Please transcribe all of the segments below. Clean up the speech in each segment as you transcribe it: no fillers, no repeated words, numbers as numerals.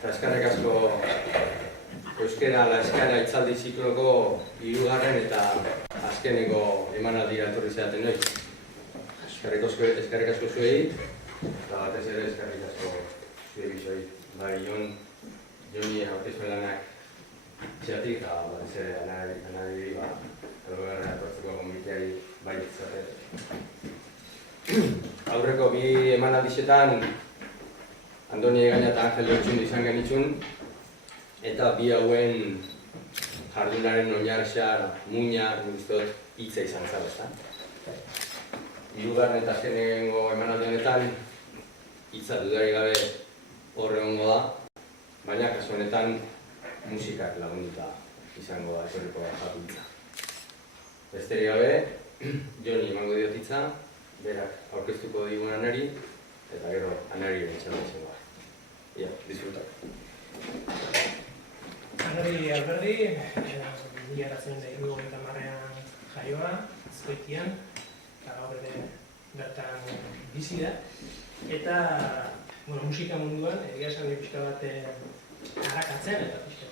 Eta eskerrik asko euskera ala eskara itzaldi zikluko 3. eta azkeneko emanaldira etorri zeaten noiz. Eskerrik asko zuei, eta batez ere eskerrik asko zuei bizoi. Bai, Joni aurkezpen lanak txeatik, eta batez ere anari egoerra etortzeko komiteari bai izaten. Aurreko bi emanaldixetan Andoni Egaña eta Angel Lotxundo izan genitzun, eta bi hauen jardunaren oinarria, muina, guztot, hitza izan zara, ezta? 3. eta azkenengo emanaldi honetan, hitza dudarik gabe hor egongo da, baina kasu honetan musikak lagunduta izango da etorriko jakintza. Besterik gabe, Joni emango diot hitza, berak aurkeztuko digun Anari, eta gero Anari bentsala izango da. Ia, disfrutak. Anari Alberdi, 1970an jaioa, Azkoitian, eta gaur ere bertan bizi da. Eta musika munduan, egia esan pixka bat arakatzen, eta pixka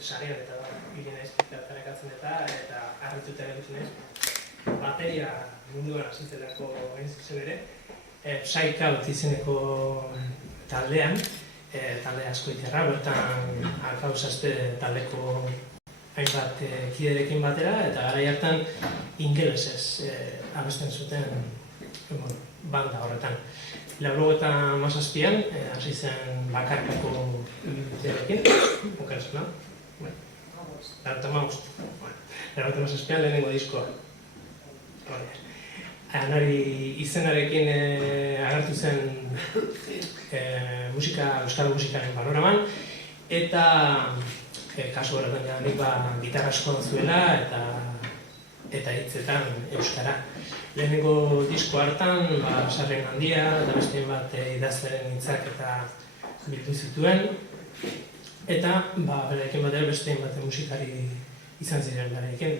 sarean eta bilen ez pixka bat arakatzen eta harrituta egutzen ez. Bateria munduan hasitzelako hain zuzen ere, Psychout izeneko taldean, talde Azkoitiarra, bertan Arkauzazte taldeko hainbat kiderekin batera, eta gara hartan ingelesez abesten zuten banda horretan. 1997an hasi zen bakarkako kiderekin, okerazuna? 1997an lehenengo diskoa. Anari izenarekin agertu zen euskal musikaren panoraman, eta kasu horretan nik gitarra asko zuela eta hitzetan euskara. Lehenengo disko hartan, Sarren Handia eta besteen bat idazten hitzak eta bildu zituen, eta berarekin batera besteen bat musikari izan ziren berarekin.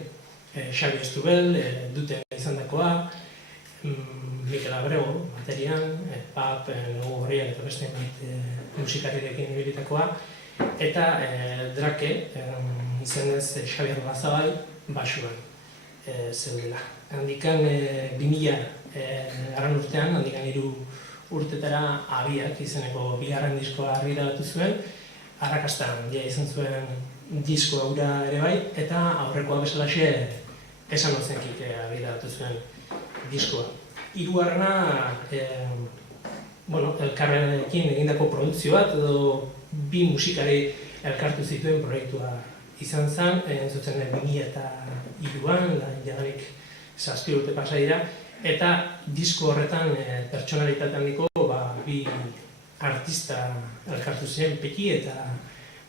Xabi Estubel, Duten izandakoa, Mikel Abrego, baterian, Pap, Nugu Gorriak eta beste musikarirekin ibilitakoa, eta Drake, izenez Xabier Lazabal, basuan zeudela. Handikan 2000 garran urtean, handikan 3 urtetara Abiak izeneko 2. diskoa argitaratu zuen, arrakasta handia izan zuen disko haura ere bai, eta aurrekoa bezalaxe esan ozenkik argitaratu zuen diskoa. 3. Elkarrekin egindako produkzio bat edo 2 musikari elkartu zituen proiektua izan zen, zutzen 2003an, jadanik 7 urte pasa dira, eta disko horretan pertsonalitate handiko 2 artista elkartu ziren, Peki eta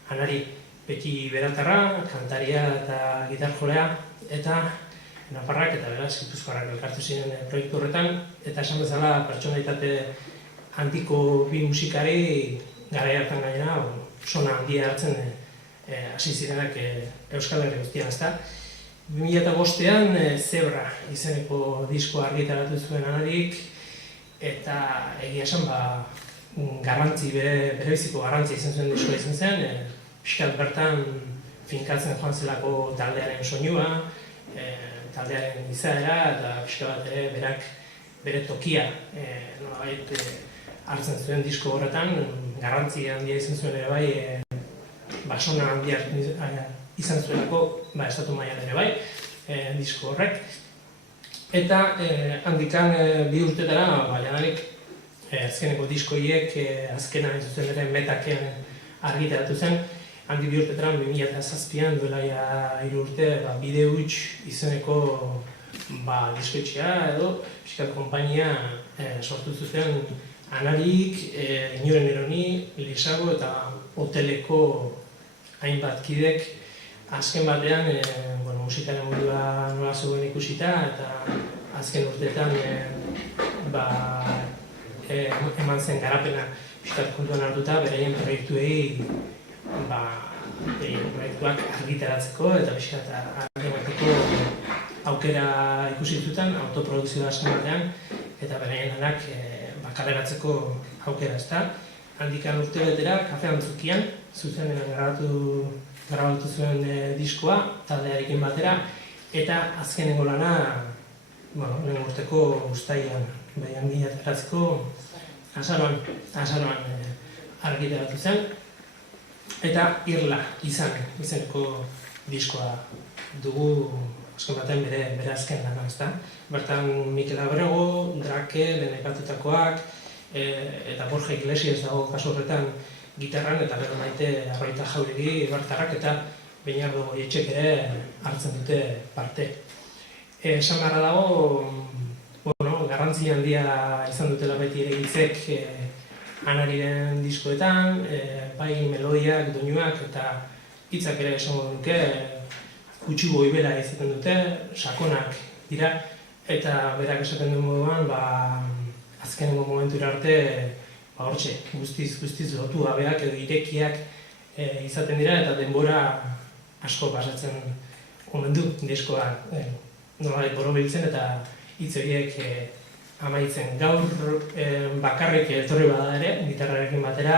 Anari. Peki Beratarra, kantaria eta gitarjolea, eta Nafarrak eta beraz Gipuzkoarrak elkartu ziren proiektu horretan, eta esan bezala pertsonalitate handiko 2 musikari garai hartan gainera sona handia hartzen hasi zirenak Euskal Herri guztian, ezta. 2005an Zebra izeneko diskoa argitaratu zuen Anarik, eta egia esan berebiziko garrantzi izan zuen diskoa izan zen, pixkat bertan finkatzen joan zelako taldearen soinua, taldearen izaera, eta pixka bat ere berak bere tokia nolabait hartzen zuen disko horretan, garrantzi handia izan zuen ere bai, basona handia izan zuelako, estatu mailan ere bai, disko horrek. Eta handikan 2 urtetara, jadanik azkeneko diskoiek azkena zuzen ere Metaken argitaratu zen, handi 2 urtetara 2007an duela 3 urte Bide Huts izeneko diskoetxea edo pixkat konpainia sortu zuten Anarik, Inoren Eroni, Lisago eta Hoteleko hainbat kidek azken batean musikaren mundua nola zegoen ikusita eta azken urteetan eman zen garapena pixkat kontuan hartuta beraien proiektuei proiektuak argitaratzeko eta pixkat argitaratuko aukera ikusi zuten autoprodukzioa azken batean eta beraien lanak kaleratzeko aukera, ezta. handikan urte betera, Kafe Antzokian, zuzenean grabatu zuen diskoa, taldearekin batera, eta azkenengo lana, lehen urteko uztailean, baina ateratzeko azaroan argitaratu zen, eta Irla izeneko diskoa dugu azken batean bere azken lana, ezta? Bertan Mikel Abrego, Drake, lehen aipatutakoak, eta Borja Iglesias dago kasu horretan gitarran, eta gero Maite Arroita Jauregi Bartarrak eta Beñardo Goietxek ere hartzen dute parte. Esan beharra dago, garrantzi handia izan dutela beti ere hitzek Anariren diskoetan, bai melodiak, doinuak eta hitzak ere esango nuke, kutsu goibela izaten dute, sakonak dira, eta berak esaten duen moduan, azkenengo momentura arte, hortxe, guztiz lotu gabeak edo irekiak izaten dira, eta denbora asko pasatzen omen du diskoa nolabait borobiltzen eta hitz horiek amaitzen. Gaur bakarrik etorri bada ere, gitarrarekin batera,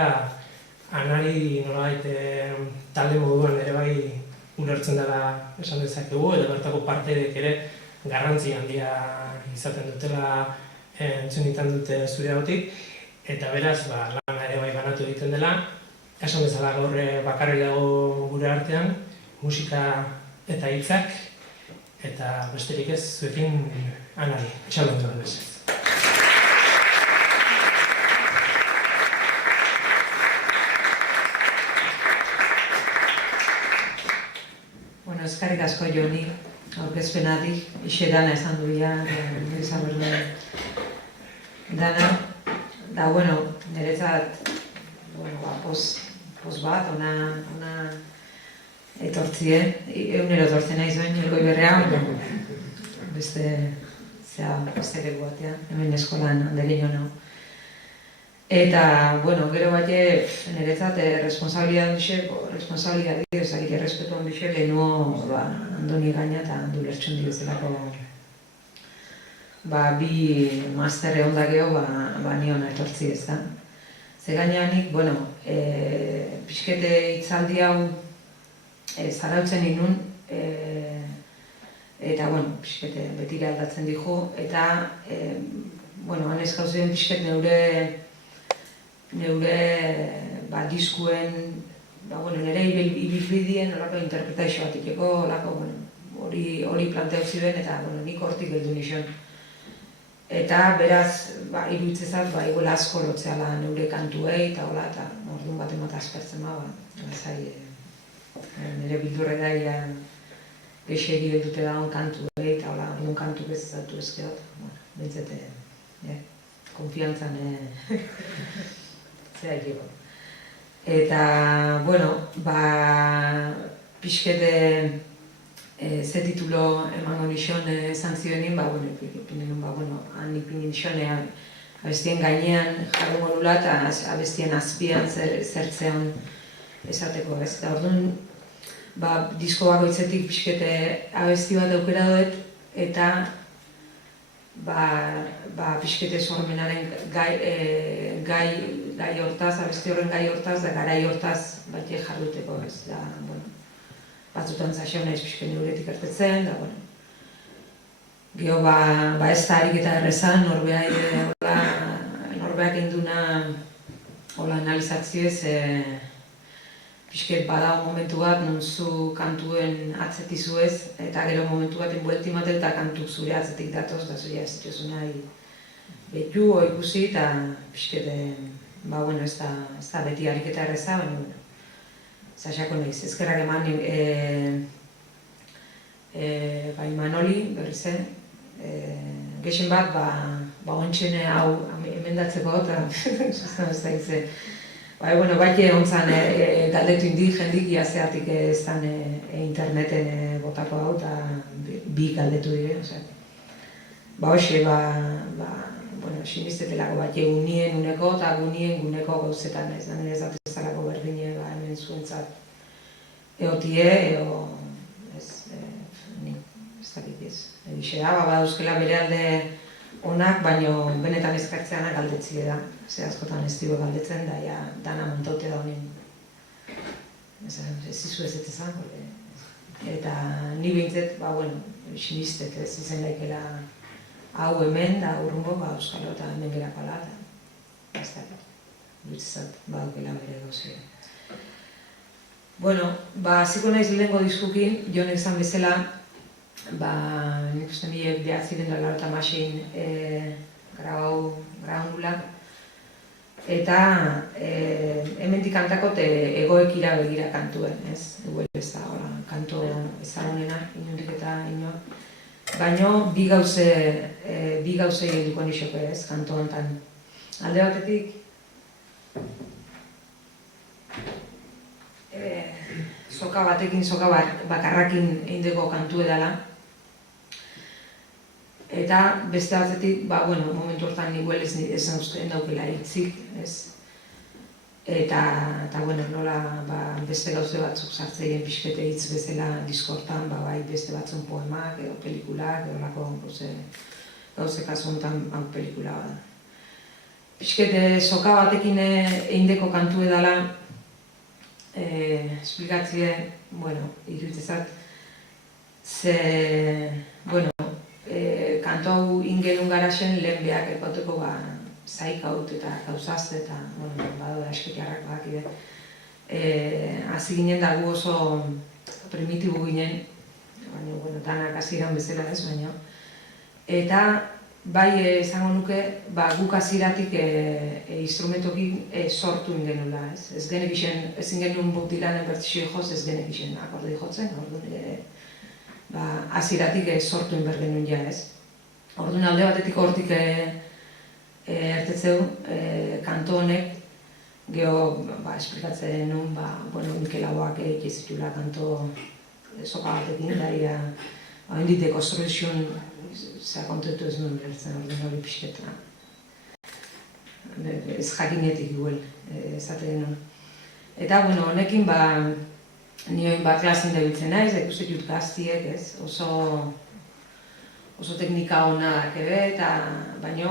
Anari nolabait talde moduan ere bai ulertzen dela esan dezakegu, eta bertako parteek ere garrantzi handia izaten dutela entzun ditan dute zure hautik, eta beraz, lana ere bai banatu egiten dela, esan bezala gaur bakarrik dago gure artean, musika eta hitzak, eta besterik ez zuekin Anari, txalo dut bezaz. Eskerrik asko Joni, aurkezpenatik, dana esan du ja, izan berduen dana. Da, niretzat, poz bat, ona etortzie, egunero etortzen nahi zuen, Elgoi Berrea, beste leku batean, hemen eskolan handerin hona. Eta, gero bate, niretzat, responsabilidad ezagik errespetu handixe, lehenuo Andoni Gaina eta Andu Lertxundi bezalako bi master egon da geho, nion etortzi ez da. Ze gaineanik, pixkete hitzaldi hau zarautzen inun, eta, pixkete betira aldatzen dijo, eta, han ez gauzien pixket neure diskuen, nire ibilbideen olako interpretazio bat ikeko, hori planteau ziren, eta nik hortik geldu nixon. Eta beraz, iruditzezat, igual asko lotzeala neure kantuei, eta hola, eta orduan bat emata aspertzen nire bildurre daia gexeri dute dagoen kantuei, eta hola, orduan kantu bezazatu ezkeot, bintzete, konfiantzan, zera ikiko. Eta, pixkete ze titulo emango nixon esan zioenin, han ipini nixonean abestien gainean jarrungo nula eta abestien azpian zertzean esateko, ez? Eta orduan, disko bakoitzetik pixkete abesti bat aukera dut, eta pixkete sormenaren gai hortaz, abesti horren gai hortaz, da garai hortaz batie jarduteko, ez? Batzutan zaxean naiz pixken neuretik ertetzen, da, geho, ez da harik eta errezan, norbeak induna analizatziez, pixket badago momentu bat, nunzu kantuen atzetizuez, eta gero momentu bat enbuelti maten eta kantuk zure atzetik datoz, da zuria ez dituzu nahi betu, ikusi, eta pixket, ez da beti harik eta erreza, baina, zaxako nahiz, ezkerrak eman Manoli, berri zen, gexen bat, ontsen hau emendatzeko, eta ez da izan. Bati ontzan galdetu indi, jendik iazeatik ez dan interneten botako hau, eta bi galdetu dire, hoxe, sinistetelako bati gunien uneko, eta gunien guneko gauzetan ez, da nire zatezalako berdine, hemen zuentzat eotie, ez dakit ez. Egizea, badauzkela bere alde onak, baino benetan eskartzeanak galdetzi da. Ze askotan ez digo galdetzen, da ja dana montaute da honen. Ez izu ez ezan, eta ni behintzet, sinistet ez izen daikela hau hemen, da urrungo, Euskalo eta hemen gerakala, eta ez da, bitzat, badukela bere gozea. Ziko naiz lehenko diskukin, Jonek zan bezala, nik uste miek behatziren dala eta masin graungula, eta hemendik kantakot egoekira begira kantuen, ez? Eguel ez da, kanto ezagunena, inundik eta ino. Baina bi gauze eduko nixoke, ez, kanto honetan. Alde batetik, soka batekin, soka bakarrakin eindeko kantu edala. Eta beste batzetik, momentu hortan niguel ez daukela hitzik, ez? Eta nola beste gauze batzuk sartzeien pixkete hitz bezala diskortan, bai beste batzun poemak, edo pelikulak, edo lako gauze kasu honetan hau pelikula bada. Pixkete soka batekin eindeko kantu edala, esplikatzie, iruditzezat, kanto hau ingenun garaxen lehen behak epateko zaikaut eta gauzazte eta bado da eskekiarrak bakide. Hasi ginen da gu oso primitibu ginen, baina danak hasieran bezala ez baino. Eta bai esango nuke, guk hasieratik instrumentokin sortu ingenula, ez? Ez genekixen, ezin genuen Bob Dylanen bertsio joz, ez genekixen akordei jotzen, orduan hasieratik sortu inber genuen ja, ez? Orduan alde batetik hortik ertetzeu, kanto honek, geho, esplikatzen nun, Mikel Laboak egizitula kanto soka batekin, daia, hendik dekonstruzion, zera kontentu ez nuen bertzen, orduan hori pixketa. Ez jakinetik iguel, ezaten nun. Eta, honekin, nioin klasin dabiltzen naiz, ikusten jut gaztiek, ez, oso teknika honak ere, eta baino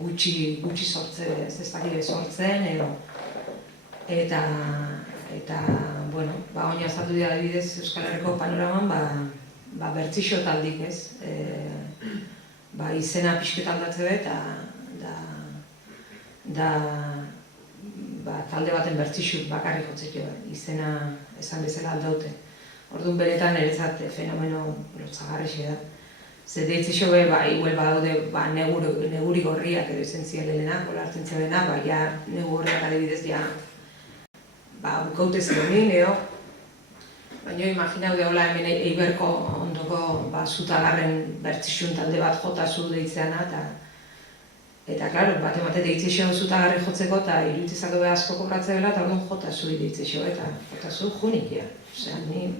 gutxi sortzen, ez dakire sortzen, eta oina azaldu dira adibidez Euskal Herriko panoraman, bertsixo taldik, ez, izena pixket aldatze eta talde baten bertsixut bakarrik jotzeko izena esan bezala aldaute. Orduan beretan niretzat fenomeno lotzagarrixe da. Ze deitzixo igual badaude neguri gorriak edo izen zielenak, hola hartzen zebenak, negu gorriak adibidez bukaute zegoenin edo. Baina imaginau de hola hemen eiberko ondoko zutagarren bertsixun talde bat jotazu deitzeana eta klaro, bat deitzixo zutagarri jotzeko eta iruditzezako beha asko kobratzea dela eta orduan jotazu deitzixo eta jotazu junik, ja. Osea, ni...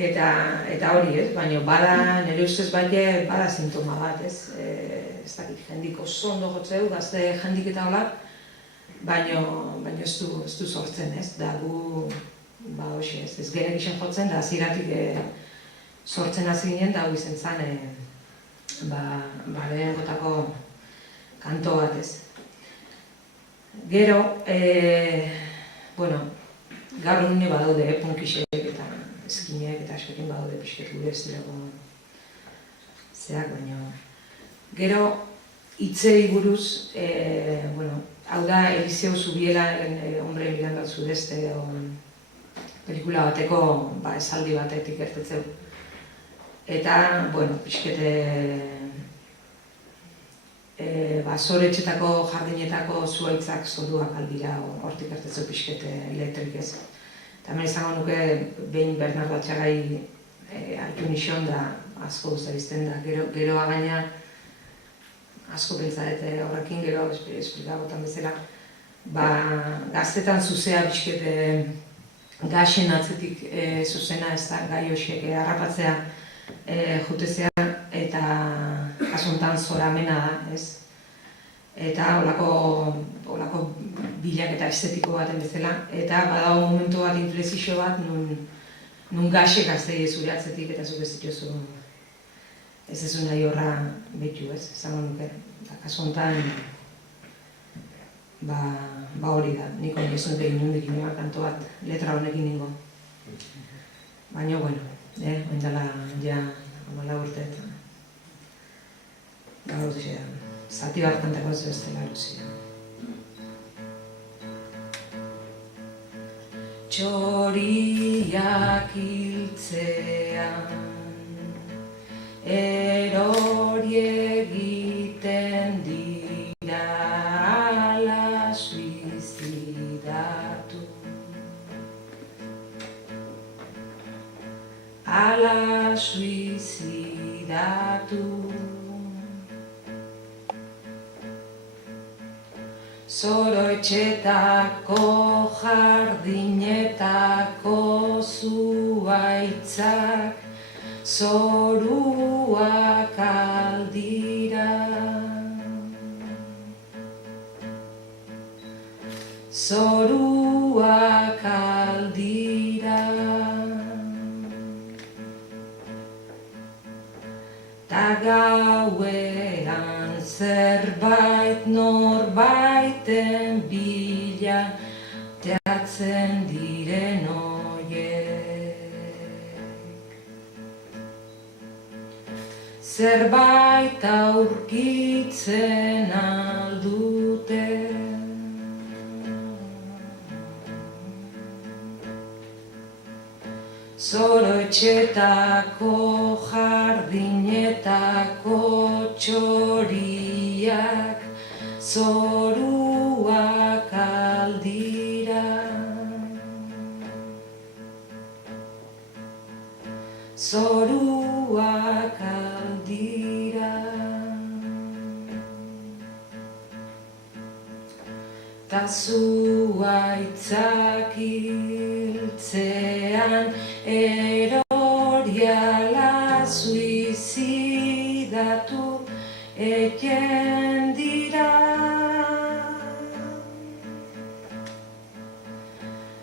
Eta hori, ez? Baina nire ustez bada sintoma bat, ez? Ez dakit, jendik oso ondo jotzeu, gazte jendik eta hola, baina ez du sortzen, ez? Da gu, hoxe, ez gerek isen jotzen, da hasieratik sortzen hasi ginen, da hu izen zan, lehengotako kanto bat, ez? Gero, gaur nune badaude, punkixek eta eskinek eta askokin badaude pixket gure estileko zeak, baina... Gero, hitzei buruz, hau da Eliseo Zubiela, Hombre Mirando al Sudeste, pelikula bateko esaldi batetik ertetzeu. Eta, pixkete... Zoretxetako jardinetako zuaitzak zoruak aldira, hortik ertetzeu pixkete elektrik ez. Eta hemen izango nuke, behin Bernardo Atxagai hartu nixon da, asko guztabizten da. Gero againa, asko pentsarete horrekin, gero esplikagotan bezala, gaztetan zuzea pixkete gaxen atzetik zuzena, ez da, gai horiek harrapatzea jutezea, eta kasuntan zoramena da, ez? Eta holako bilaketa estetiko baten bezala, eta badago momentu bat inflexio bat nun gaxek aztei zure atzetik eta zuk ez dituzu ez ez nahi horra betu, ez, esango nuke. Eta kasu honetan, hori da, nik hori ez nuke inundik inoa kanto bat letra honekin ningo. Baina, bueno, oindala ja 14 urte eta gaur zati bat kantako ez bestela eruzia. Txoriak hiltzean erori egiten dira ala suizidatu. Ala suizidatu. Zoroetxetako jardinetako zuhaitzak zoruak aldira. Zoruak aldira. Ta gauean zerbait norbaiten bila teatzen diren oiek. Zerbait aurkitzen aldute. Zoroetxetako jardinetako txoriak zoruak aldira. Zoruak aldira. Ta zuhaitzak hiltzean erori ala suizidatu eken dira.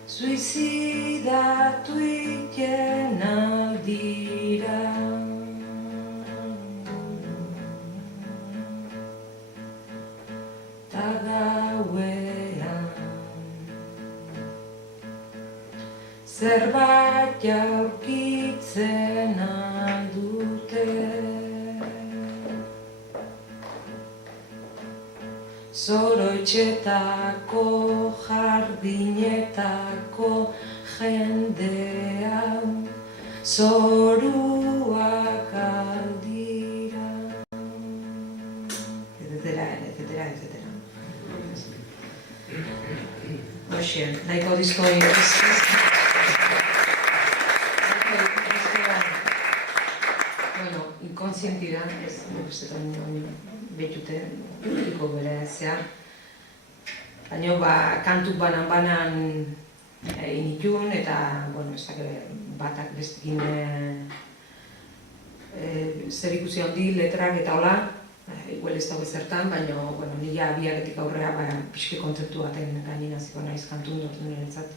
Suizidatu eken aldira. Ta gauean zerbait aurkitzen aldute. Zoroetxetako jardinetako jende hau zoruak aldira. Etcetera. Hoxe, nahiko diskoi inkontzientira, ez ustetan betute, iko bere zean. Baina kantuk banan initun eta, ez batak bestekin zer ikusi handi letrak eta hola, igual ez dago zertan, baina nila abiaketik aurrera pixke kontzeptu baten gaininaziko naiz kantun dortu niretzat.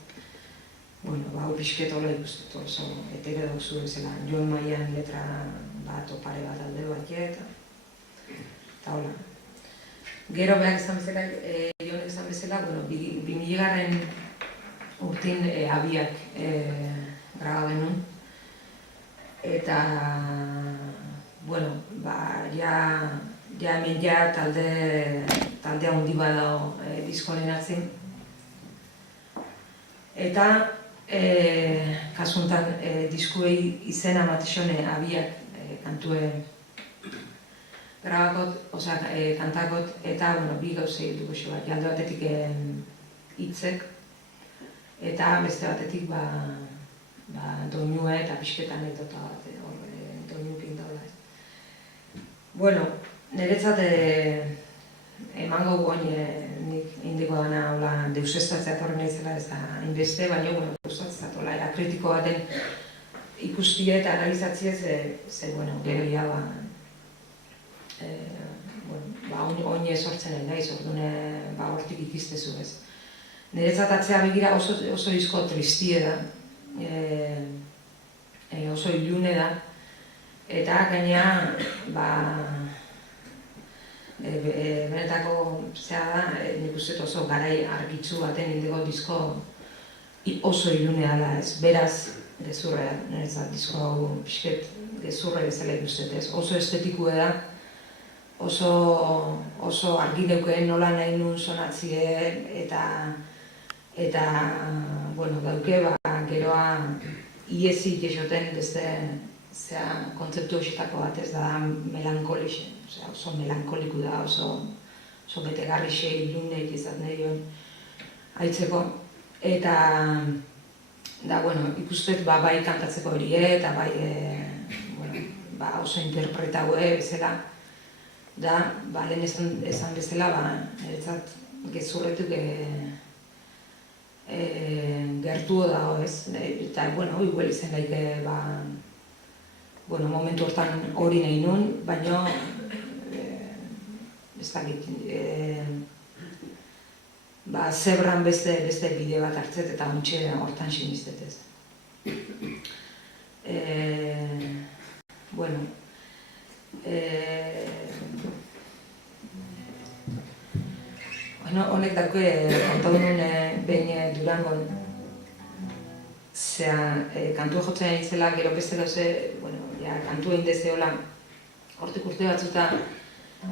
Hau pixket hola ikustut, oso etere dauzu ezela, Jon Maian letra bat opare bat alde batiet, eta hola. Gero behar izan bezala, Jon izan bezala, 2000 urtin abiak graba genuen. Eta, hemen talde handi badao diskonen atzin. Eta, kasuntan diskuei izena matixone abiak kantue grabakot, kantakot, eta bi gauzei dugu xe bat, alde batetik hitzek, eta beste batetik doinue eta pixketa anekdota bat, doinukin daula. Niretzat emango goin nik indiko dana deusestatzea etorri naizela ez da hainbeste, baina deusestatzea tola era kritiko baten ikustie eta analizatzie gero ia oine sortzen nahi naiz, ordune hortik ikiztezu ez. Niretzat atzea begira oso disko tristie da, oso ilune da, Eta gaina, benetako zera da, nik uste oso garai argitzu baten indego disko oso ilunea dela, ez? Beraz, gezurra, niretzat disko hau pixket gezurra bezala ikustet, ez? Oso estetikue da, oso argi neukeen nola nahi nun sonatzie eta bueno, dauke, geroa iezi jesoten beste kontzeptu horietako bat, ez da melankolixe, oso melankoliku da, oso betegarrixe ilunek izat nahi joan haitzeko. Eta, ikustet bai kantatzeko hori eta bai oso interpretaue bezala, da, lehen esan bezala, niretzat gezurretuk gertuo dago, ez? Eta, igual izen daike, momentu hortan hori nahi nun, baina ez dakit, zebran beste bide bat hartzet eta ontxe hortan sinistet ez. Honek dauke kontatu nuen behin Durangon, kantua jotzen nintzela, gero beste gauze, kantua indezeola, hortik urte batzuta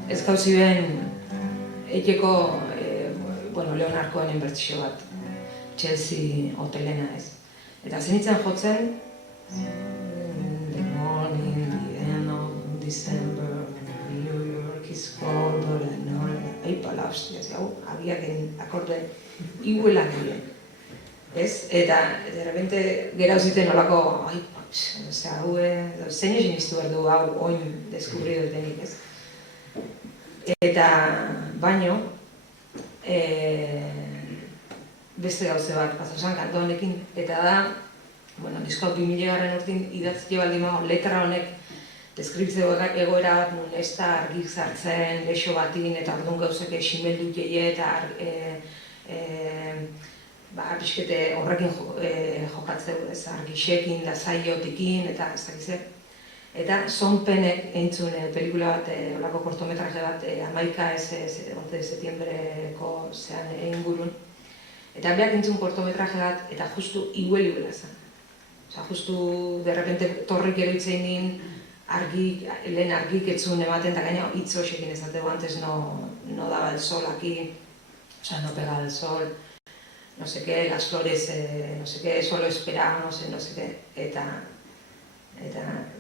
ez gauzi ben eiteko Leonarkoen inbertsio bat, Chelsea hotelena ez. Eta zenitzen jotzen, the morning, the end of December, New York is cold, agiak akorde iguelak diren. Eta de repente gera uziten olako, zein egin iztu behar du hau oin deskubrido detenik ez. Eta baino, beste gauze bat pasasan kantu honekin, eta da, disko 2000 urtin idatzile baldin mago, letra honek deskriptzio egoera bat nun ez da argik zartzen lexo batin eta orduan gauzak esimeldu jeie eta pixkete horrekin jokatzeu ez argixekin, lasaiotikin eta ez dakize. Eta sonpenek entzun pelikula bat, olako kortometraje bat, 11 setiembreko zean ingurun. Eta beak entzun kortometraje bat eta justu iguela zen. Justu derrepente torrik eroitzen din, lehen argik etzun ematen eta gaina hitz hoxekin ezatego antes no daba el sol aquí, no pegaba el sol, no sé qué, las flores, no sé qué, solo esperamos, no sé qué, eta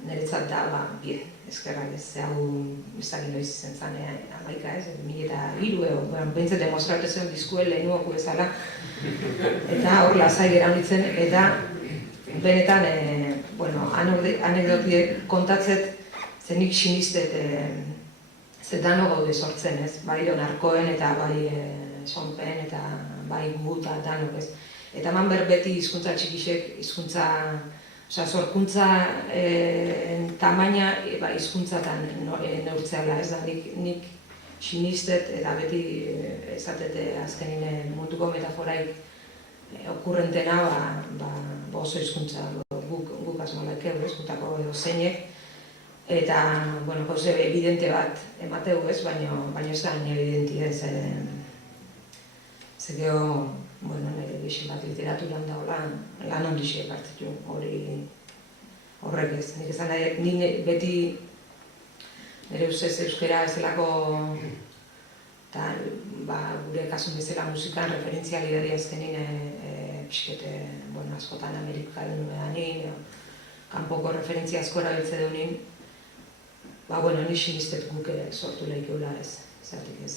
niretzat da, bien, eskerrak ez, hau izan noiz zen zan, 11 ez, 2003, behintzat demostratu zen diskuen lehenuoku bezala, eta hor lasai gera honitzen, eta benetan, anekdotiek kontatzet, zenik sinistet zetano gaude sortzen, ez? Bai Leonarkoen eta bai sonpen eta bai gu eta danok, ez? Eta eman beti hizkuntza txikisek, sorkuntza tamaina hizkuntzatan neurtzeala, ez da? Nik sinistet eta beti ezatete azkenin munduko metaforaik okurrentena oso hizkuntza guk asmalaik ez, gutako edo zeinek. Eta, gauze evidente bat emateu ez, baina ez da nire evidenti ez. Zegeo, nire gixen bat literaturan daola, lan ondixe partetu horrek ez. Nik esan nahi, beti nire ustez euskera ezelako, eta gure kasun bezala musikan referentzialidadi azkenin pixkete, askotan Amerika denu edanin, kanpoko referentzia asko erabiltze dunin, ni sinistet guk sortu lehikeula ez, zertik ez,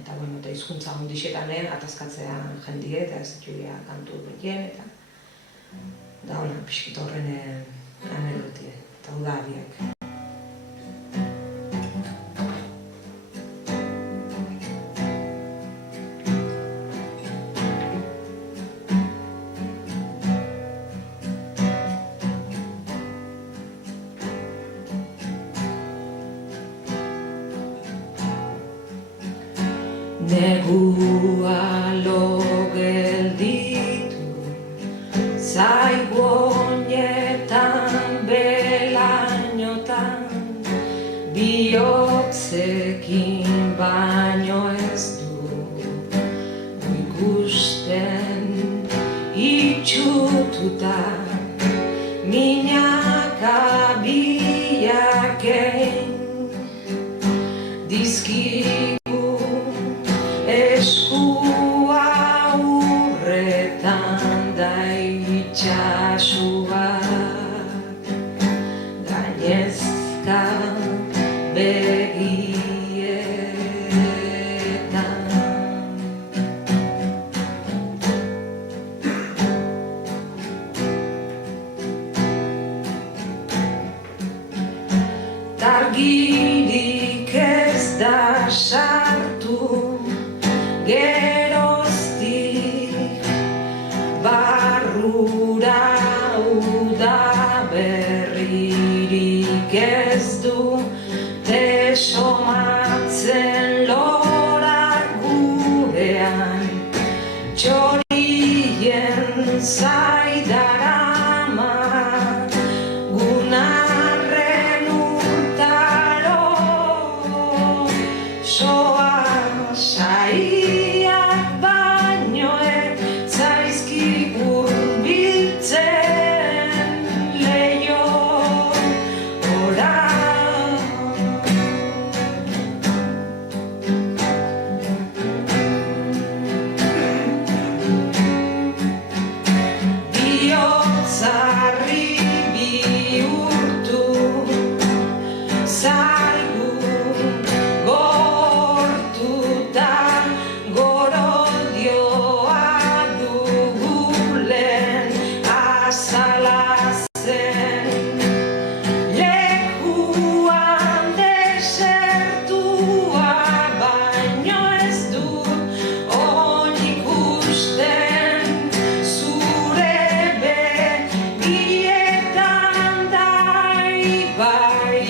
eta hizkuntza ondixetan atazkatzea jendie eta ez julia kantu bekien, eta da hola, pixkit horren anekdotie, eta hau da abiak. Negua lo gelditu, zaigu honetan bela itxasuak gainezka begietan. Argirik ez da sartu geroztik barrura uda berririk ez du somatzen lorak gurean txorien zaidarama gunarren urtaro soa saiak baino ez zaizki hurbiltzen leiho ora. Bihotzarri bihurtu zaigu gortuta gorodioa dugulen azalazen lekuan desertua baino ez dut onik usten zure begietan da ibai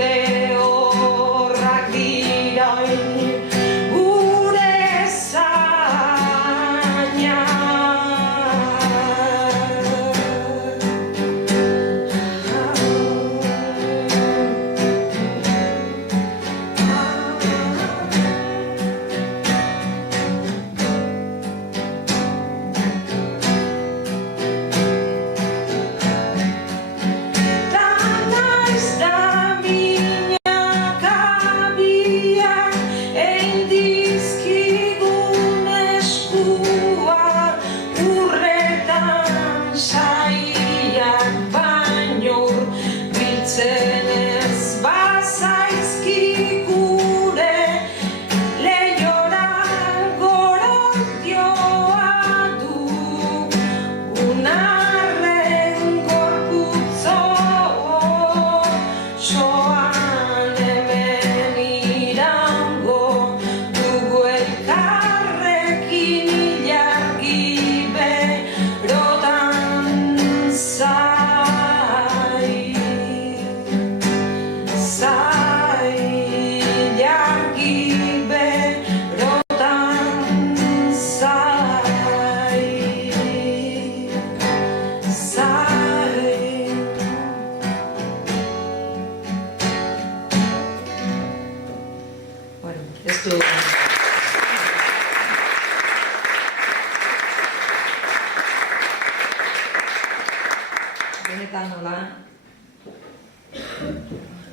lehorrak dirain gure zaina. Naiz da minak abiak egin dizkigun eskua urretan saiak baino hurbiltzen ez bazaizki gure leihora gorodioa du unarren gorputzo soan hemen iraungo dugu elkarrekin ilargi berotan zai ilargi berotan zai. Bueno, ez du... Benetan nola,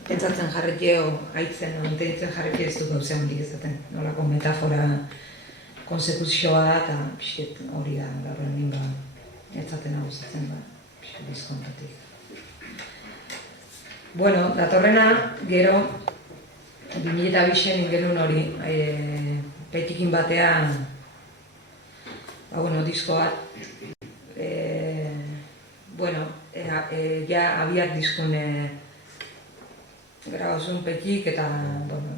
pentsatzen jarretio haitzen, mantentzen jarretio ez du gauza handik ezaten. Nolako metafora konsekuzioa da eta pixket hori da gaur hemen ba etzaten nagusitzen ba pixket diskontatik. Bueno, datorrena gero 2002 genuen hori petikin batean ba bueno, disko bat bueno, ja abiat diskun grabazun petik eta bueno,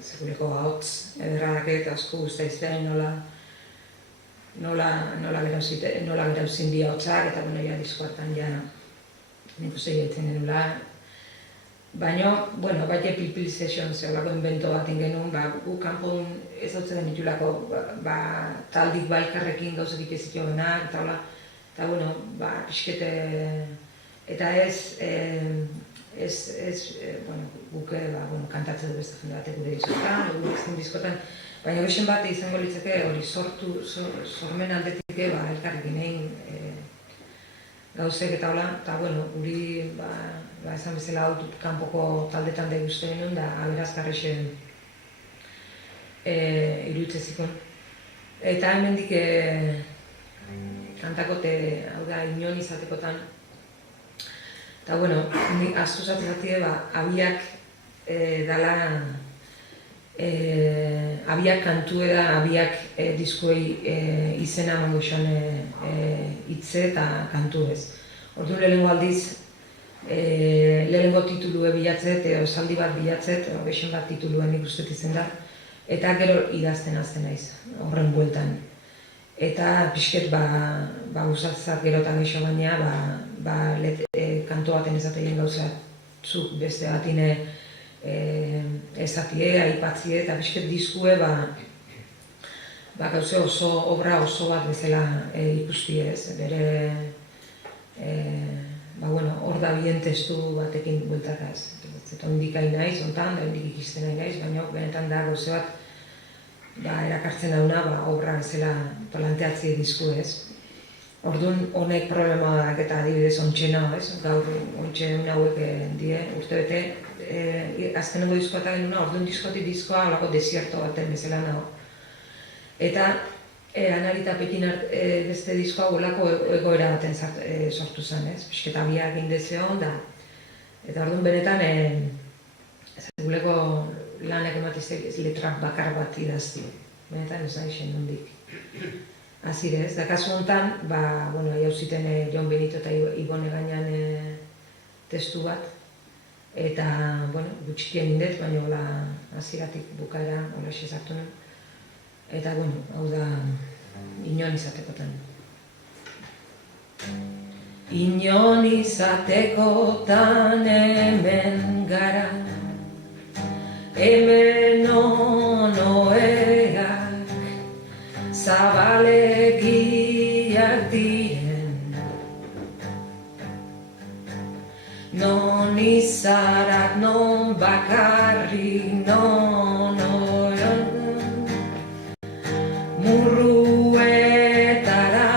segureko hauts ederrak eta asko guztaizten nola gerauzin bi hautsak eta bueno, ja disko hartan ja nik uste jaitzen genula. Baina, bueno, baita pil session zeolako invento bat genuen, ba, gu kanpon ez hautzen genitulako, ba, taldik balkarrekin gauzak itezik jovenak, eta hola, eta bueno, ba, pixkete, eta bueno, guke, ba, bueno, kantatzen du beste jende batek gure diskotan, gure ezten diskotan, baina horixen bat izango litzake hori sormen aldetik, ba, elkarrekin egin gauzek eta hola, eta bueno, guri, ba, esan bezala hau kanpoko taldetan da guzti genuen, da aberazkarrexen iruditzezikon. Eta hemendik kantakote, hau da, inon izatekotan. Eta, bueno, astu zatezatie, abiak dala, abiak kantuera, abiak diskuei izena emango izan hitze eta kantu ez. Orduan lehenengo aldiz, lehenengo titulue bilatzet, esaldi bat bilatzet, bexen bat tituluen ikustet izen da, eta gero idazten azten naiz, horren bueltan. Eta pixket, gustatzat gero eta geixo baina, kanto baten ezateien gauzatzuk beste batine ezatie, aipatzie, eta pixket diskue, gauze obra oso bat bezala ikusti ez, bere, hor da bien testu batekin bueltaka ez. Eta hondik hain naiz, hontan, da hondik ikisten hain naiz, baina benetan da gauze bat erakartzen dauna obra bezala planteatzie dizku ez. Orduan honek problema eta adibidez ontxena ez, gaur ontxen hauek die urtebete azkenengo diskoa eta genuna, orduan diskoa olako desierto baten bezala nago. Eta Anarita Pekin beste diskoa olako egoera baten sortu zen, ez? Pisketa biak indezion da. Eta orduan benetan, guleko lanak ematizek letrak bakar bat idazti. Benetan ez da isen nondik. Azire ez, da kasu honetan, jauziten Jon Benito eta Ibone gainan testu bat. Eta, gutxikien indet, baina hola aziratik bukaera, hola esezartu nuen. Eta, hau da, inon izatekotan. Inon izatekotan hemen gara, hemen onoeak, zabalegiak diren. Non izarak, non bakarrik, non oean, murruetara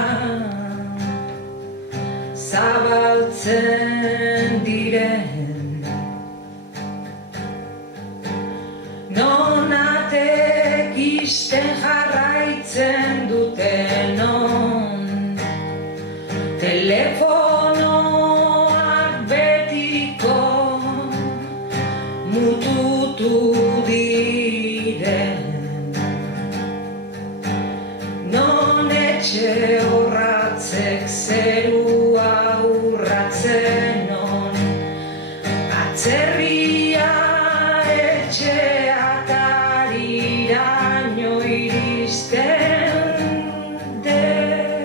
zabaltzen diren. Non atek isten jarraitzen duten, non telefonoak betiko mututu diren. Non etxe horratzek zerua urratzen, non atzerria etxe atariraino iristen den.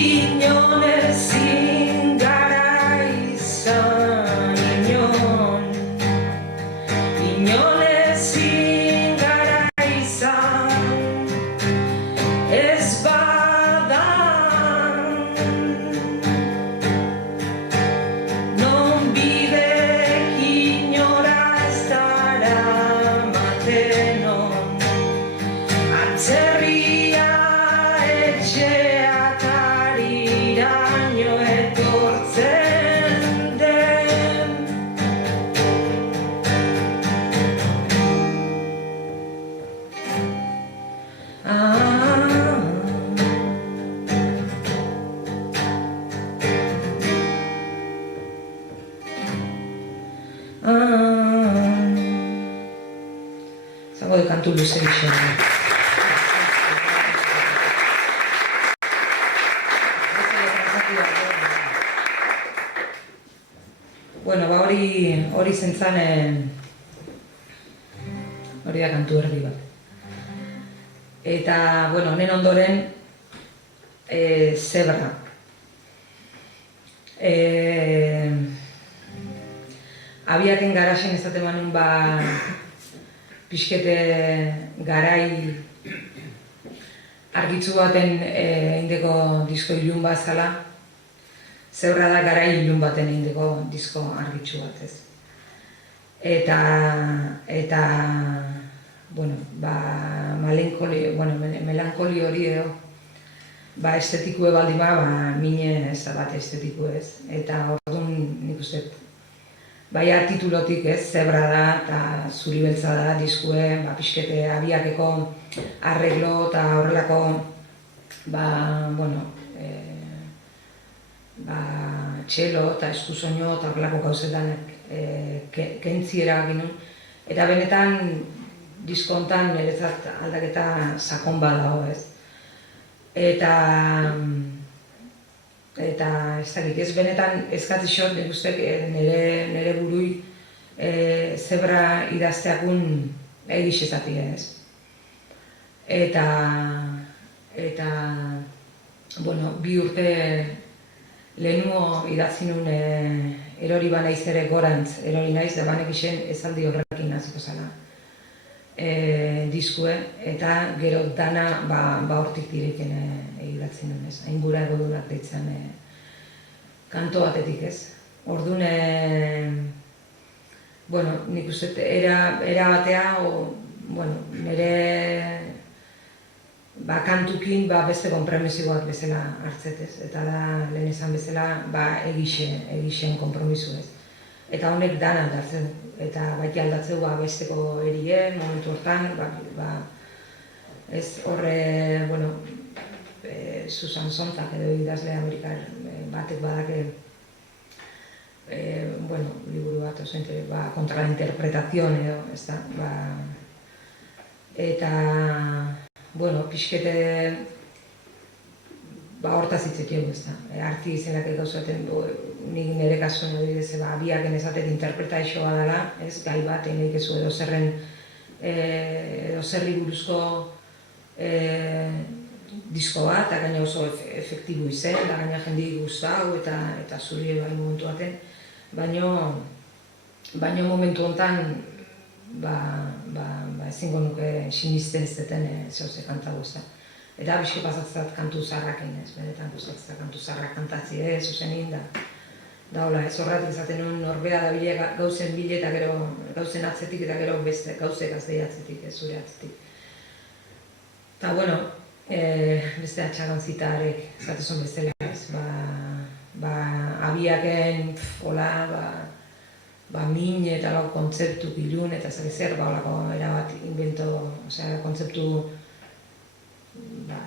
Inon ezin gara izan, inon ezin gara izan, ez bada non bidek inora ez daramaten, non atzerria etxeak iraino etortzen den. Zango de kantu luze izan. Hori zentzan, hori da kantu erdi bat. Eta, honen ondoren, zebra. abiaken garaxen ezaten manun pixkete garai argitzu baten indeko disko ilun bat zala, zeurra da garai ilun baten indeko disko argitzu bat, ez. Eta bueno, melankoli hori edo, estetikue baldin mine ez da bat estetikue ez. Eta orduan nik uste, baina titulotik ez, zebra da eta zuri beltza da diskue, pixkete abiakeko arreglo eta horrelako, txelo eta eskusoño eta horrelako gauzetan kentziera ginen. Eta benetan, disko hontan niretzat aldaketa sakon bat dago, ez. Eta ez dakit, ez benetan eskatzixot, nik uste nire burui zebra idazteakun egiz ezatia, ez. Eta, bueno, 2 urte lehenuo idatzi nun erori banaiz ere gorantz, erori naiz, da banek isen ezaldi horrekin naziko zala diskue, eta gero dana hortik direken egiratzen nuen, ez. Aingura egodunak deitzen kanto batetik, ez. Orduan, bueno, nik uste era batea, nire kantukin beste konpromisoak bezala hartzetez, eta da lehen esan bezala egixen konpromiso, ez. Eta honek dana aldatzen, eta baiti aldatzeu besteko erien, momentu hortan, ez horre, bueno, Susan Sontag edo idazle amerikar batek badake, bueno, liburu bat, kontra la interpretazion edo, ez da, eta, bueno, pixkete, hortaz hitzetio, ez da, arti izenak gauzaten, nik nire kasuan adibidez, abiaken ezatet interpretaixoa dela, ez, gai bat, egin ezu edo zerri buruzko disko bat, eta gaina oso efektibo izen, eta gaina jendi guztau, eta zuri bai momentu baten, baina momentu honetan, ezingo nuke sinisten ez deten zehose kanta guzta. Eta bizko pasatzat kantu zarraken, ez, benetan gustatzat kantu zarrak kantatzi, zuzenin da. Da hola, ez horretik izaten nuen norbera da bile gauzen bile eta gero gauzen atzetik eta gero beste gauzek azdei atzetik, ez zure atzetik. Eta, bueno, beste atxagan zitarek, zatezon bestela, ez, abiaken, hola, min eta lau kontzeptu bilun eta zer, holako erabat invento, osea, kontzeptu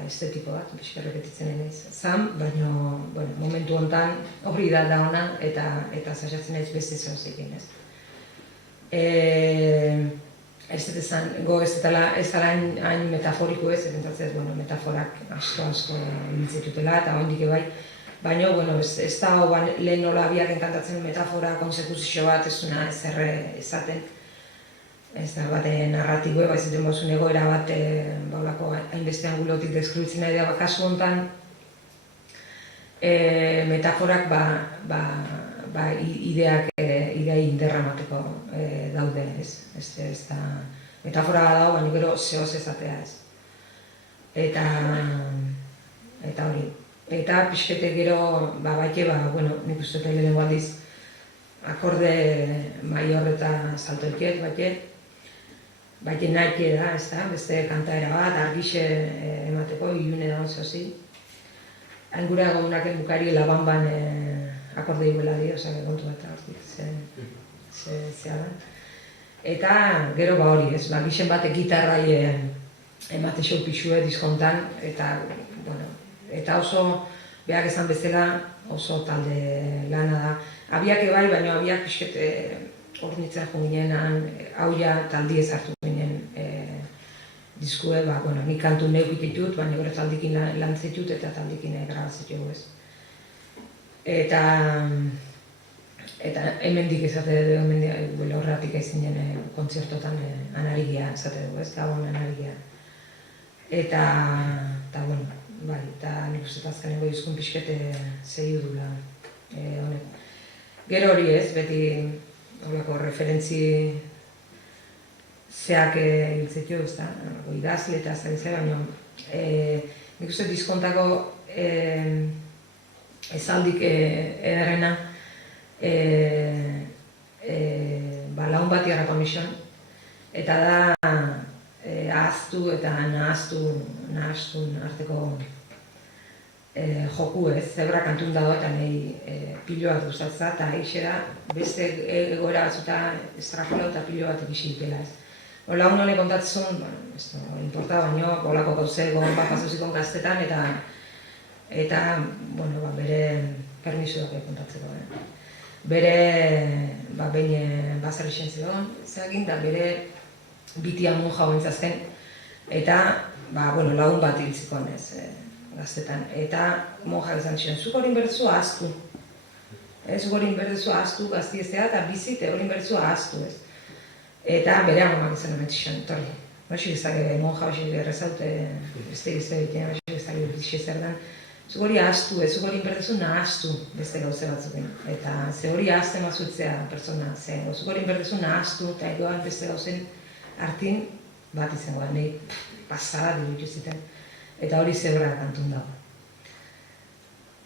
estetiko bat, pixka repetitzen naiz zan, baina momentu honetan hori da ona eta zasatzen naiz beste zauzekin, ez. Ez dela hain metaforiko ez, pentsatzez, metaforak asko biltzetutela eta hondik bai, baina, ez da lehen nola abiak enkantatzen metafora, konsekuzio bat, ez duna ezerre ezaten. Ez da bat narratiboa, baizaten bozun egoera bat hainbeste angulotik deskribitzen nahi da, kasu honetan metaforak idea inderramateko daude, ez da metafora dago, baina gero zehoz ezatea, ez. Eta hori. Eta pixkete gero, baite, nik uste lehenengo aldiz akorde maior eta saltoiket, baite nahi da, ez da, beste kantaera bat, argixe emateko, ilune da onzozi. Aingura egodunaken bukari labanban akorde iguela dio, kontu bat hortik, zea da. Eta gero hori, ez, gixen bat gitarrai emate xo pixue diskontan, eta oso, behar esan bezala, oso talde lana da. Abiak bai, baina abiak pixket ornitzen jo ginen, hau ja taldi ezartu ginen diskue, nik kantu neukik ditut, baina gero taldikin lan zitut eta taldikin grabazitu ez. Eta hemendik ezate dugu, horretik aizinen kontzertotan anarigia ezate dugu, ez, gabon anarigia. Eta, nik uste azkenengo izkun pixkete zehiu dula honek. Gero hori ez, beti horrelako referentzi zeak hiltzetio, ez da, idazle eta zaitze, baina nik uste diskontako ezaldik ederrena lagun bat jarrako mision, eta da ahaztu eta nahastun arteko joku ez, zebra kantun dago eta nahi pilo bat gustatza, eta aixera beste egoera batzuta estrafola eta pilo bat ekisi dutela ez. Lagun honek kontatzun, ez da, importa baino, bolako gauze egon bat pasuzikon gaztetan eta bere permisuak kontatzeko. Bere, behin bazar isen zegoen, zeagin, da bere bitia monja hoentzazten, eta lagun bat hiltzikoan ez, gaztetan. Eta monja izan ziren, zuk horin bertzu ahaztu. Zuk horin bertzu ahaztu gaztiezea eta bizit horin bertzu ahaztu ez. Eta bere amomak izan horretzizan, torri. Baxi ezak monja, baxi errezaute, beste egiten, baxi ezak bizi zer den. Zuk hori ahaztu, zuk hori inbertezu nahaztu beste gauze batzuken. Eta ze hori ahazten mazuitzea pertsona zen. Zuk hori inbertezu nahaztu eta egoan beste gauzen artin bat izango da, nahi pasara dirutu ziten. Eta hori zebra kantun dago.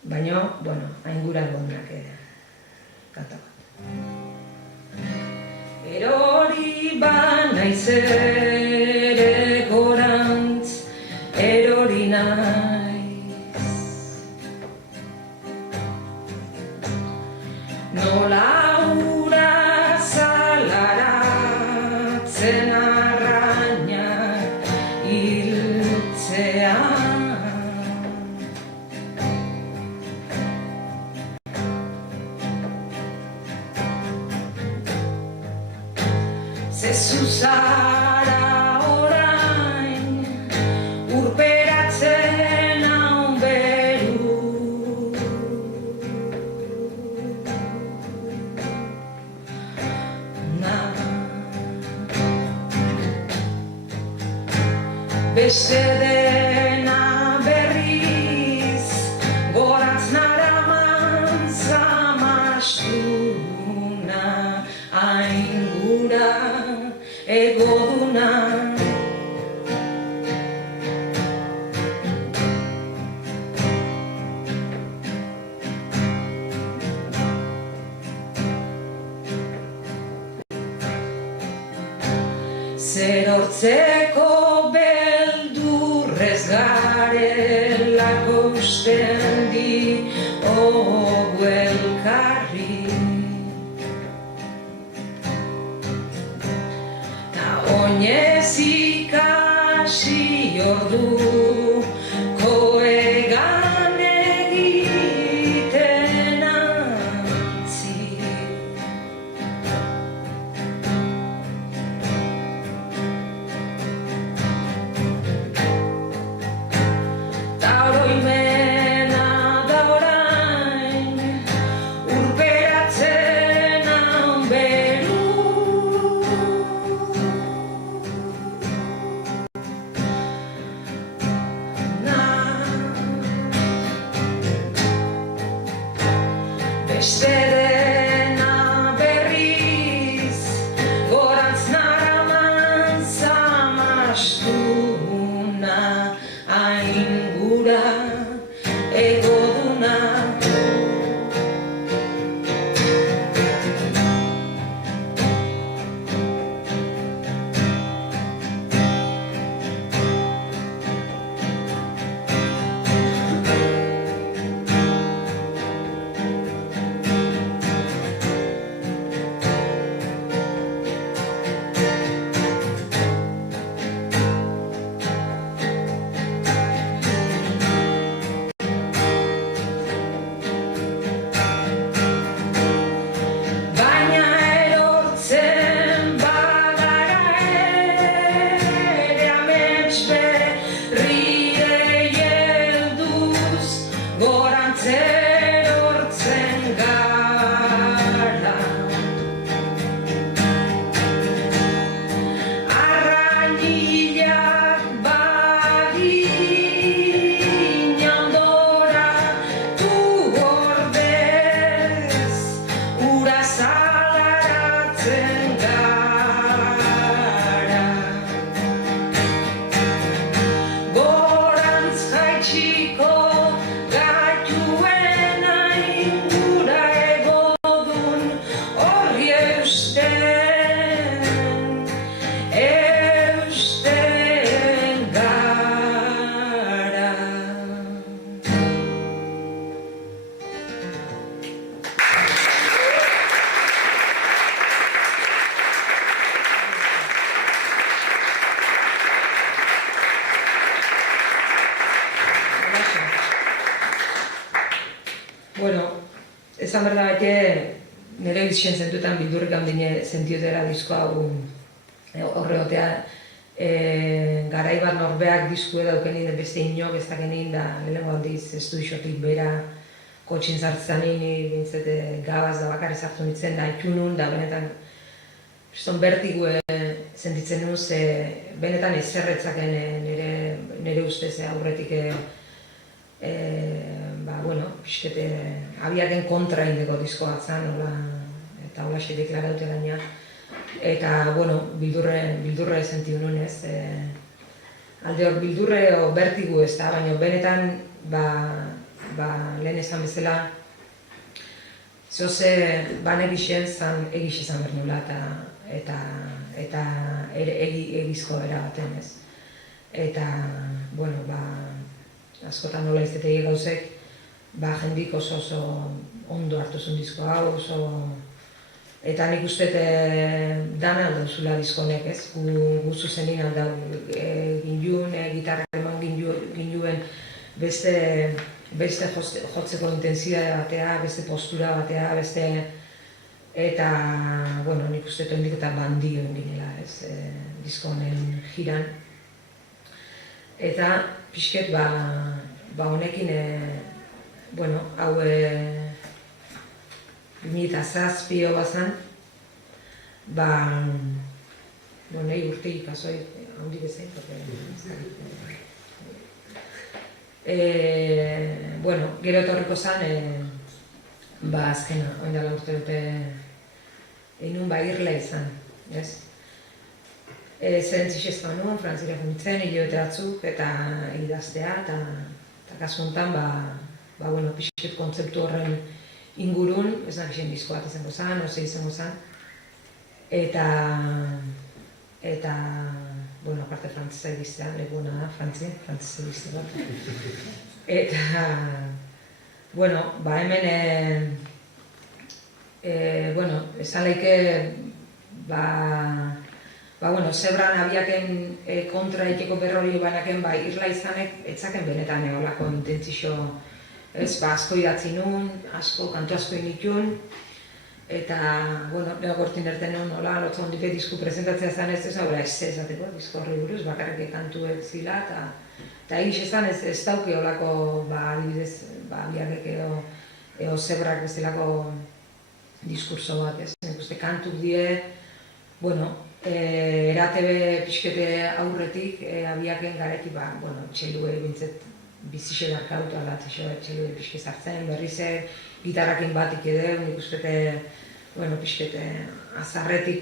Baina, hain gura egonak kanta bat. Erori banaiz ere gorantz, erori naiz. Nola ura zalaratzen arrainak hiltzean. Zezu zara orain, urperatzen haun beru. Beste dena berriz, goratz naraman zamastuna, hain gura egoduna. Zer hortzeko beldurrez garelako usten di ogu elkarri. Ta oinez ikasi orduko egan egiten antzi. Ta oroimena da orain, urperatzen haun beru. Beste dena berriz, gorantz naraman zamastuna, hain gura egoduna. Ezan berda bate, nire bizien zentuetan bildurrik handine sentiotera disko hau horregotea. Garai bat norbeak diskue daukenin, beste inok ez dakenin, da lehenko aldiz estudiotik bera kotxin sartzanin, bintzete gabaz da bakarri sartu nintzen, da ikunun, da benetan bertigue sentitzen nuen, ze benetan ezerretzaken nire ustez aurretik pixkete abiaken kontra indeko disko bat zan, eta hola xe deklaraute gaina. Eta, bildurre sentiu nuen ez. Alde hor bildurre o bertigu ez da, baina benetan, lehen esan bezala, zoze ban egixen zan behar nula, eta egizko era baten ez. Eta, askotan nola izetegi gauzek, jendik oso ondo hartu zuen disko hau, eta nik uste dana aldauzula disko honek ez, gu zuzenin aldau ginduen, gitarrak eman ginduen beste jotzeko intensidade batea, beste postura batea, eta, nik uste hendik eta bandioen ginela ez, disko honen jiran. Eta pixket, honekin, hau 2007 bazan, nahi urte ikasoi handi bezain, gero etorriko zan, azkena, oindala urte dute, egin irla izan, ez? Zeren zixezkoa nuen, frantzira funtzen, hilabete batzuk, eta idaztea, eta kasu honetan, pixket kontzeptu horren ingurun, ez nakixen disko bat izango zan, ose izango zan, eta, aparte frantzesa egiztea, leguna da, frantzesa egiztea bat. Eta, hemen, esan lehike, zebran abiaken kontra egiteko berrori banaken, irla izanek, etzaken benetan egolako intentzio, asko idatzi nun, kantu asko initun, eta, nire gortin erten egon nola, lotza hondipe disku presentatzea zan ez ezateko, disko horri buruz, bakarrik kantuek zila, eta egiz ezan ez dauke olako, adibidez, abiakek edo zebrak bezalako diskurso bat, ez, nik uste kantuk die, eratebe pixkete aurretik, abiaken garetik, txelue bintzet, bizixe darkautu alat, txelue pixke zartzen, berrize, gitarrakin batik edo, nik uste, pixkete azarretik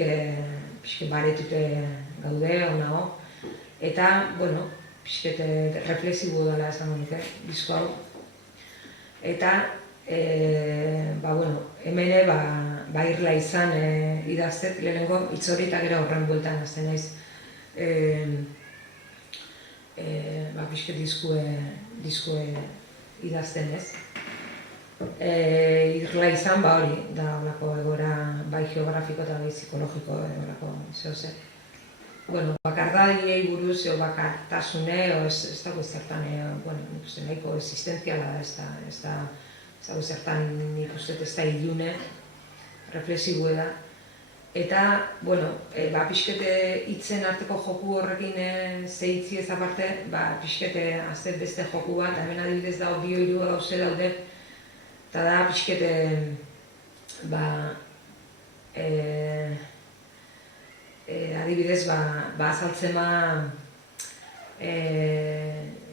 pixke baretute gaude, onao, eta, pixkete reflexibo dela esango nuke, disko hau. Eta, hemene, irla izan idaztet, lehenengo itzori eta gero horren bueltan azten naiz. Pixke diskue idazten ez. Irla izan, hori, da horako egora, bai geografiko eta bai psikologiko egorako zehose. Bakardadiei buruz, bakartasune, ez dago zertan, nik uste nahiko existentziala da, ez dago zertan nik uste ez da ilune, reflexiboe da. Eta, pixkete hitzen arteko joku horrekin zehitzi ez aparte, pixkete azte beste joku bat, hemen adibidez dago bio-hiru gauze daude, eta da pixkete, adibidez, azaltzen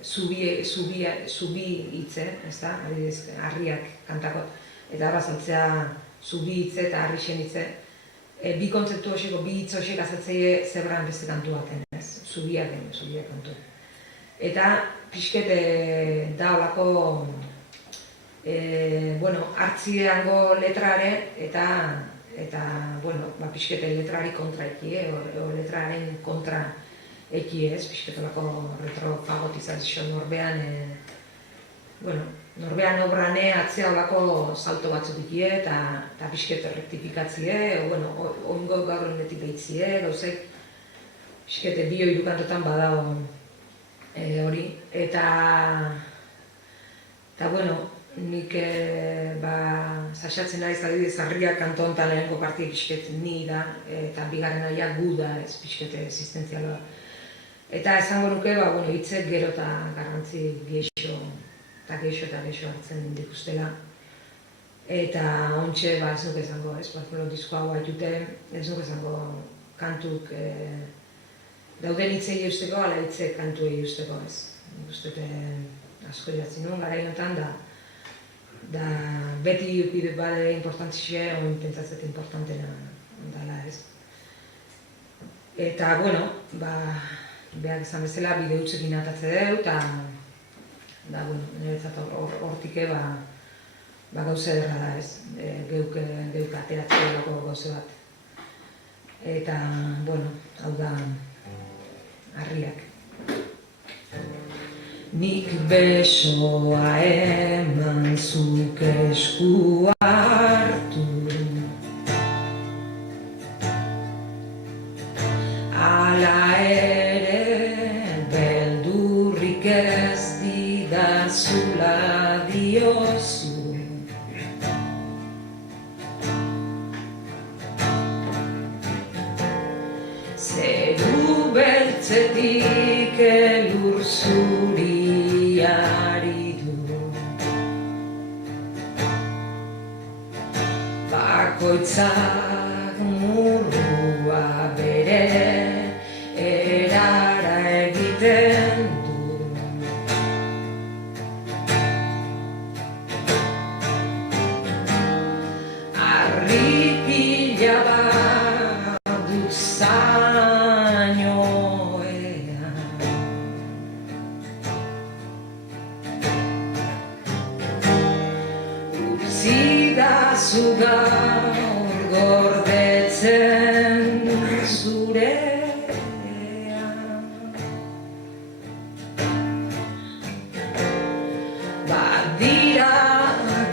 zubi hitze, ez da, adibidez, harriak kantakot, eta azaltzea zubi hitze eta harrixen hitze, bi kontzeptu horiek, bi hitz horiek azaltzeie zebran beste kantu baten, ez? Zubiak kantu. Eta pixket da olako, hartzideango letrare eta pixket letrari kontra eki, o letraren kontra eki ez, pixket olako retrofagotizazio norbean obrane atzea olako salto batzuk ikie eta pixket rektifikatzie, oingo gaur honetik behitzie, gauzek pixket bio-hiru kantotan badago hori. Eta nik sasatzen naiz adibidez harriak kanto honetan lehenengo partia pixket ni da, eta bigarren aia gu da, ez pixket existentzialoa. Eta esango nuke, hitzek gero eta garrantzi geixo hartzen dituztela. Eta ontxe, ez nuke esango, disko hau haitute, ez nuke esango kantuk dauden hitzei eusteko, ala hitzek kantuei eusteko, ez. Guztete asko idatzi nuen, gara inotan da beti upide bade importantzixe, oin pentsatzet importantena dela, ez. Eta, behar izan bezala bide hutsekin atatze deu, eta niretzat hortike gauze derra da, ez. Geuk ateratzeko lako gauze bat. Eta, hau da harriak. Nik besoa eman zuk eskua hartu, ala ere beldurrik ez didazula diozu. Zeru beltzetik elur zuriari du, bakoitzak murrua bere erara egiten du. Harri pila bat zainoean, utzidazu gaur gordetzen zurean. Badira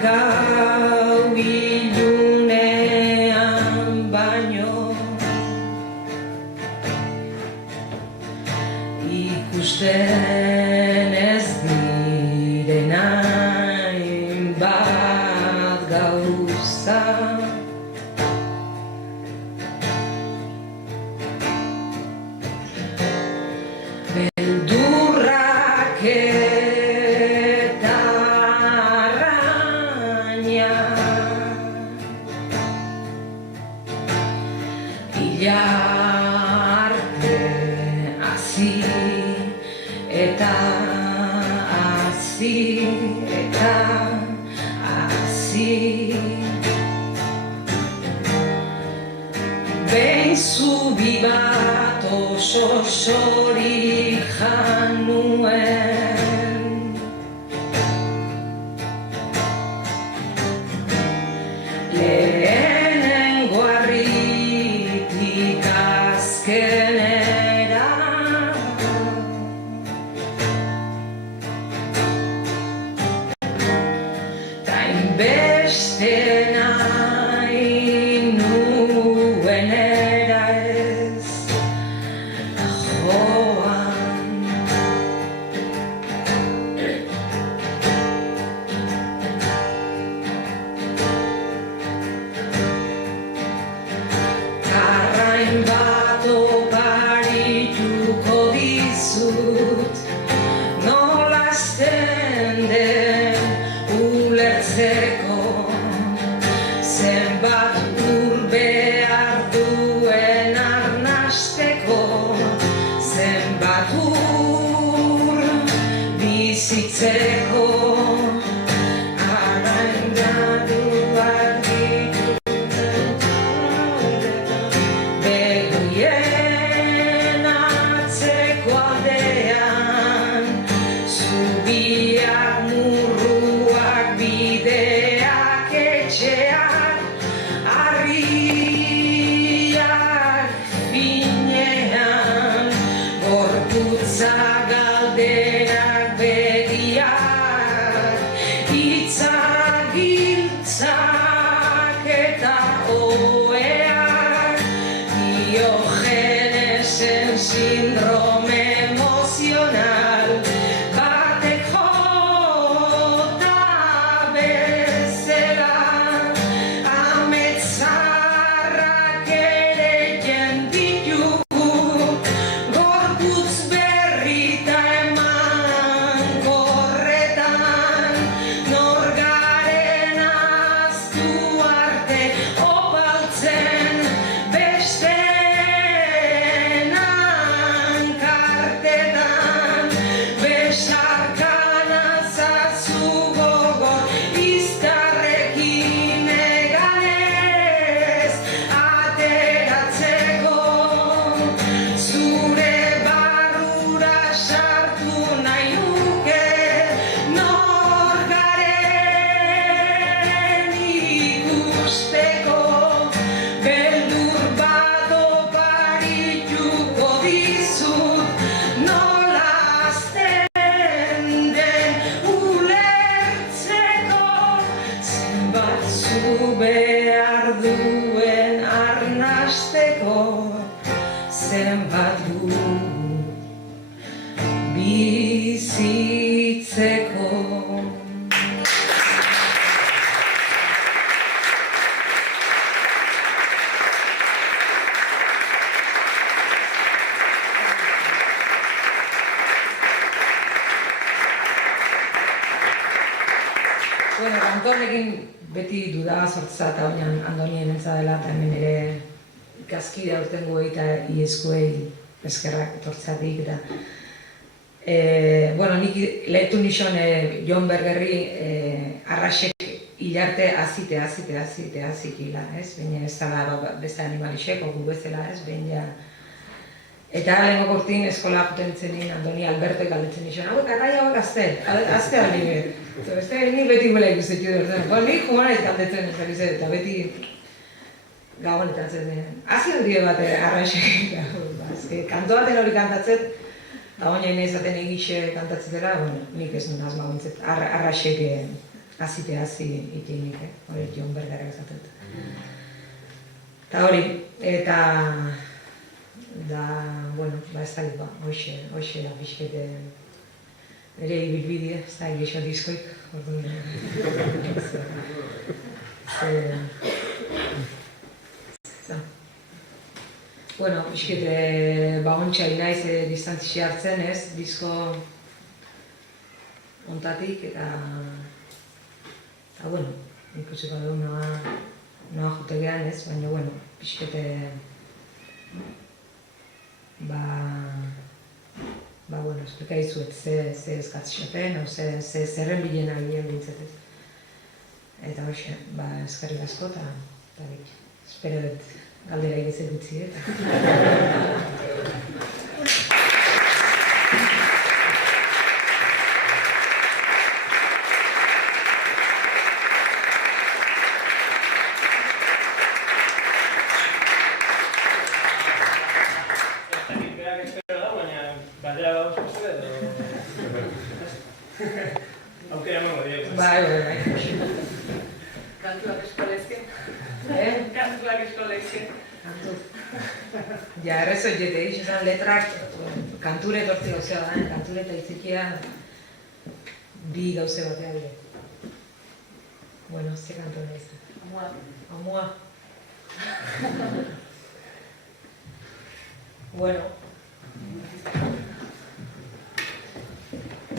gau ilunean baino, ikusten ez diren hainbat gauza. Beldurrak eta arraina, pila arte hazi eta hazi, behin zubi bat oso sorik januen, lehenengo harritik azkenera. Beste nahi nuenera ez joan, arrain bat oparituko dizut, nola hasten den ulertzeko, zenbat ur behar duen arnasteko, zenbat ur bizitzeko. Araingaduak dituten begien atzeko aldean, zubiak murruak bideak etxeak, harriak finean, gorputza galderak begiak. behar duen arnasteko zenbat du bizitzeko. Bueno, kantorrekin beti duda sortza eta oinan Andonien entza dela eta hemen ere ikazkide aurtengo eta ieskuei eskerrak etortzatik eta bueno, nik lehetu nixon Jon Bergerri arrasek hilarte azikila, ez? Baina ez dala beste animalixeko gu bezala, ez? Baina eta lehenko kortin eskola joten zenin Andoni Alberto galdetzen nixon, hauek arrai hauek azte alibet. Beste nik beti gula ikustetu dut, nik jumana ez galdetzen eta beti gauan eta zen, hazi handie bat arraxek, kanto baten hori kantatzet, eta oinain ezaten egixe kantatzetera, bueno, nik ez nuen asma guntzet, arraxek hazi itinik, hori Jon Bergara ezatet. Eta hori, eta da, bueno, ez da giba, hoxe da pixkete ere ibilbide, ez da egixo diskoik, orduan. Bueno, pixkete ontsa inaiz distantzia hartzen, ez, disko ontatik, eta bueno, ikusiko dugu noa jotegean, ez, baina, bueno, pixkete bueno, esplika izuet ze eskatzaten, zerren bilena ginen bintzetez. Eta hoxe, eskerrik asko eta espero dut galdera egitzen gutzi, eta. Aukera emango diegu. Bai. Kantuak eskolezken. Kantuak eskolezken. Ja, errezo jete, izan letrak, kanture etortzi gauzea da, kanture eta itzikia bi gauze batea dire. Bueno, ze kantu nahi izan? Amua. Bueno.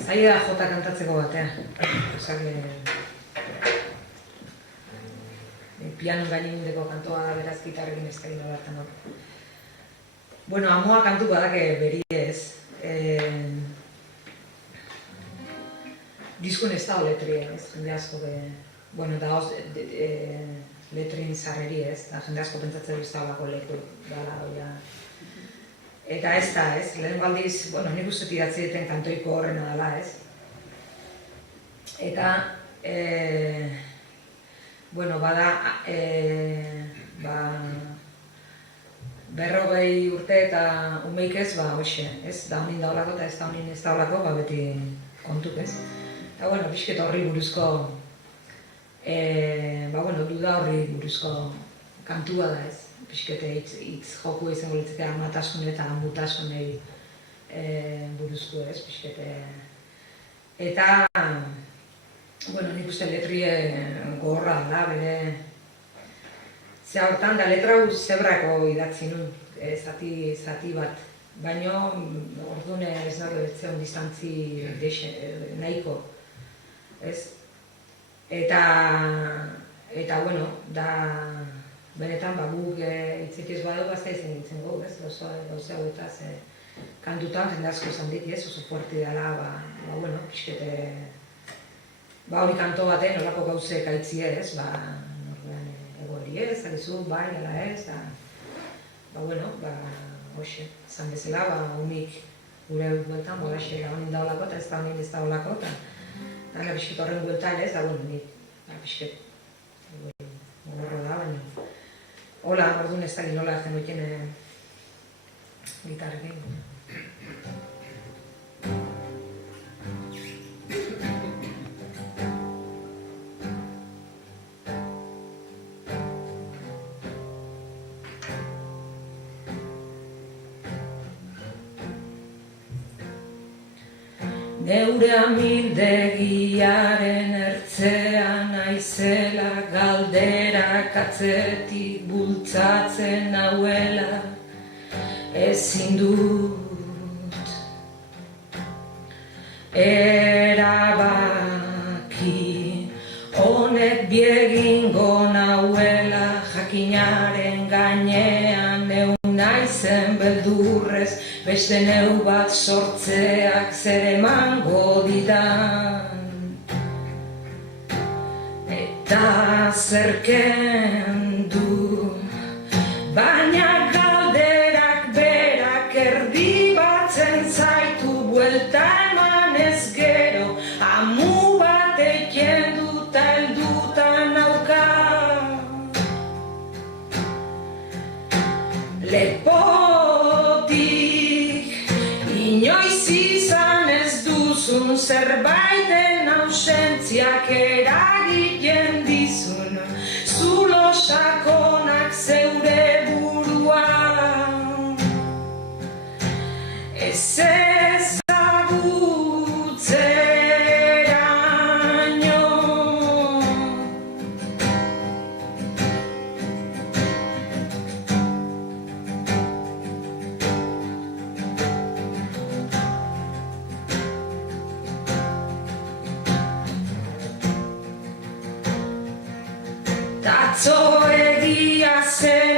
Zaila da jota kantatzeko batea. Osak, piano gainindeko kantoa da beraz gitarrekin ez egin horretan hor. Bueno, Amua kantu badake beri ez. Diskun ez da letria ez, jende asko bueno, da hoz letrin zarreri ez, da jende asko pentsatzen ez da olako leku dala doia. Eta ez da ez, lehen baldiz, bueno, nik uste idatzi deten kantoiko horrena dela ez. Eta, bueno, bada, 40 urte eta umeik ez, hoxe, ez, da honin daulako eta ez da honin ez daulako, beti kontuk ez. Eta, bueno, pixket horri buruzko, bueno, duda horri buruzko kantua da ez. Pixkete hitz joku izango litzake amatasun eta amutasunei buruzko ez, pixkete. Eta, bueno, nik uste letrie gogorra da, bere... Ze hortan, da letra zebrako idatzi nun, zati bat. Baina, orduan ez nago betzeon distantzi nahiko, ez? Eta, bueno, da... Benetan, guk hitzik ez badu bazta izan nintzen gau, ez? Gauza hauetaz, kantutan jende asko izan dit, ez? Oso fuerte dela, bueno, pixkete... hori kanto baten, horako gauzek aitzie, ez? Norbean egori ez, agizu, bai, ala ez, bueno, hoxe, zan bezala, unik gure bueltan, hoxe, honin daulako eta ez da honin ez daulako, eta pixket horren bueltan ez, da, bueno, nik, pixket, gogorro da, baina... Hola, orduan ez da ginola erten goiten gitarrekin. Neure amildegiaren ertzean naizela, galderak atzetik bultzatzen nauela, ezin dut erabaki, honek biegingo nauela, jakinaren gainean neu naizen beldurrez, beste neu bat sortzeak zer emango didan. Eta zerken du, baina galderak berak erdi batzen zaitu, buelta emanez gero, amu bat eiken duta helduta nauka. Lepotik inoiz izan ez duzun zerbaiten ausentziak eragiten dizun, zulo sakonak zeure buruan. Ez ezagutzeraino. Atzo egia zen